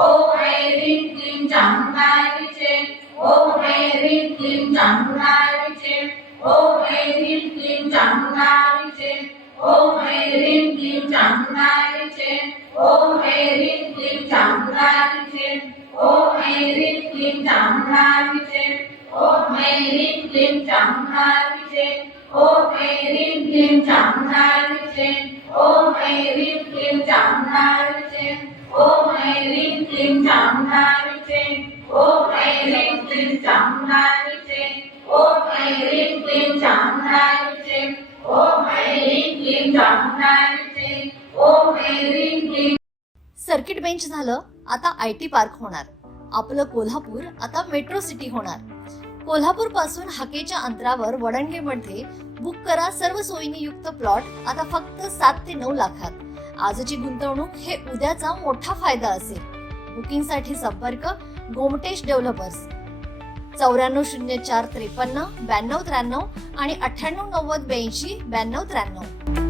ओम ऐं ह्रीं क्लीं चामुण्डाय विचे ओम ऐं ह्रीं क्लीं चामुण्डाय विचे ओम ऐं ह्रीं क्लीं चामुण्डाय विचे ओम ऐं ह्रीं क्लीं चामुण्डाय विचे ओम ऐं ह्रीं क्लीं चामुण्डाय विचे ओम ऐं ह्रीं क्लीं चामुण्डाय विचे ओम ऐं ह्रीं क्लीं चामुण्डाय विचे ओम ऐं ह्रीं क्लीं चामुण्डाय विचे ओम ऐं ह्रीं क्लीं चामुण्डाय विचे ओम ऐं ह्रीं क्लीं चामुण्डाय ऐं क्लीं चामुण्डाय विचे ऐं क्लीं चामुण्डाय विचे ऐं क्लीं चामुण्डाय विचे ऐं क्लीं सर्किट बेंच झालं आता आय टी पार्क होणार. आपलं कोल्हापूर आता मेट्रो सिटी होणार. कोल्हापूरपासून हाकेच्या अंतरावर वडणगेमध्ये बुक करा सर्व सोयीने युक्त प्लॉट आता फक्त सात ते नऊ लाखात. आजची गुंतवणूक हे उद्याचा मोठा फायदा असेल. बुकिंगसाठी संपर्क गोमटेश डेव्हलपर्स. चौऱ्याण्णव शून्य चार त्रेपन्न ब्याण्णव त्र्याण्णव आणि अठ्ठ्याण्णव नव्वद ब्याऐंशी ब्याण्णव त्र्याण्णव.